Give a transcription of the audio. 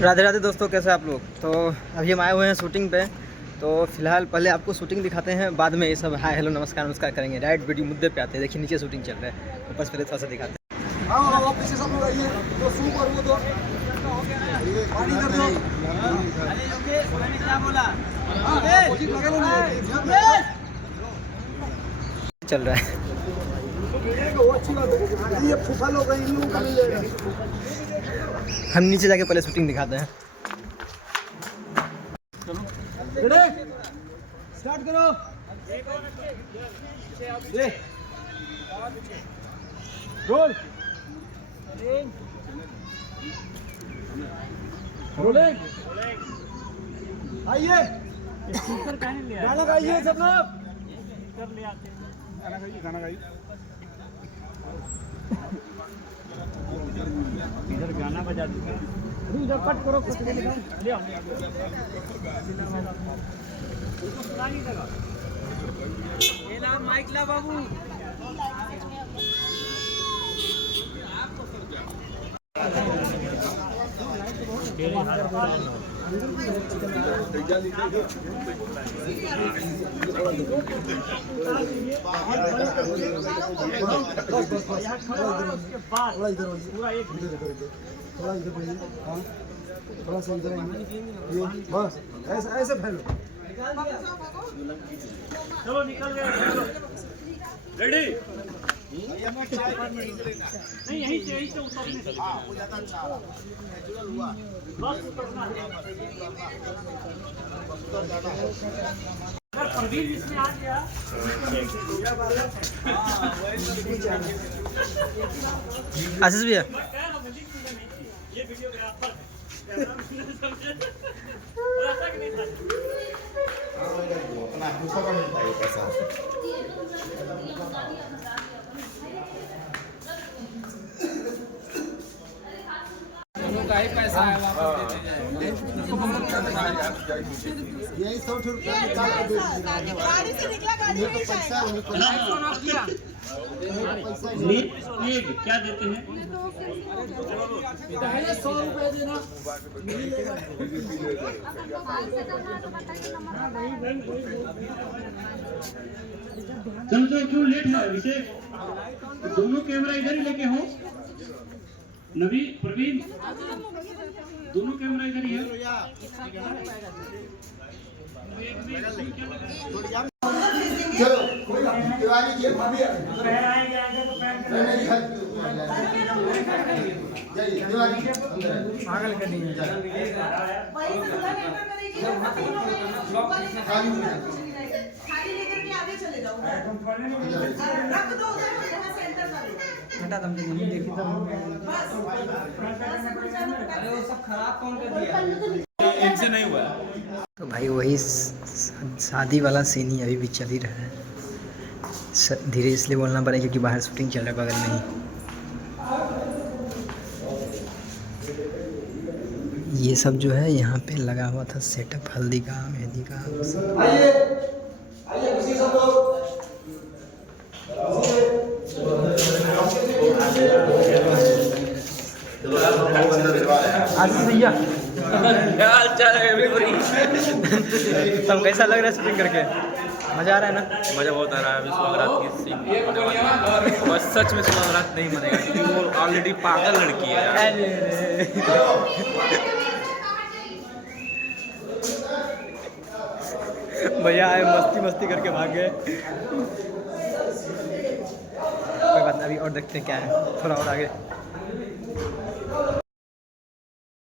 राधे राधे दोस्तों, कैसे आप लोग। तो अभी हम आए हुए हैं शूटिंग पे। तो फिलहाल पहले आपको शूटिंग दिखाते हैं, बाद में ये सब हाय हेलो नमस्कार नमस्कार करेंगे। डायरेक्ट वीडियो मुद्दे पे आते हैं। देखिए नीचे शूटिंग चल रहा है, ऊपर से पहले थोड़ा सा दिखाते हैं। आओ पीछे सब लोग आइए। तो शू कर वो तो पानी कर दो। मैंने क्या बोला? चल रहा है। हम नीचे जाके पहले शूटिंग दिखाते हैं। स्टार्ट करो। Role rolling. आइए गाना गाइए सब लोग। गाना गाइए। इधर गाना बजा दीजिए। इधर कट करो, ले आओ। ये ला माइक ला बाबू। थोड़ा सा इधर बस ऐसे फैलो। चलो निकल गए। रेडी? नहीं यहीं से उतरने से वो ज्यादा अच्छा नेचुरल हुआ। बस उतरना है। अगर प्रवीण इसमें आ गया आशीष भैया ये वीडियोग्राफर अपना दूसरा का मिलता है पैसा। का ही पैसा है, वापस देते जाए। यही 100 रुपया गाड़ी से निकला, गाड़ी में पैसा क्या देते हैं? पहले 100 रुपए देना। चलो क्यों लेट है विषय? दोनों कैमरा इधर ही लेके हो। नवी प्रवीण दोनों कैमरा इधर ही है। चलो दिवाली जी भाभी दिवाली पागल कर दी खाली लेकर के आगे चले जाओ। रख दो उधर, यहाँ सेंटर का बेटा तुम नहीं देखी तो अरे वो सब खराब कौन कर दिया? इनसे नहीं हुआ। तो भाई वही शादी वाला सीन ही अभी भी चल ही रहा है। धीरे इसलिए बोलना पड़ेगा क्योंकि बाहर शूटिंग चल रहा है बगल में ही। ये सब जो है यहाँ पे लगा हुआ था सेटअप, हल्दी का मेहंदी का। आइए आइए खुशी सब लोग। आशीष भैया क्या हाल चाल है? सब कैसा लग रहा है शूटिंग करके? मजा आ रहा है ना? मजा बहुत आ रहा है। अभी सुहागरात की सीन होने वाली है। बस सच में सुहागरात नहीं मनेगा क्योंकि वो ऑलरेडी पागल लड़की है यार। भैया आए मस्ती मस्ती करके भाग गए। कोई बात नहीं, अभी और देखते हैं क्या है थोड़ा और आगे।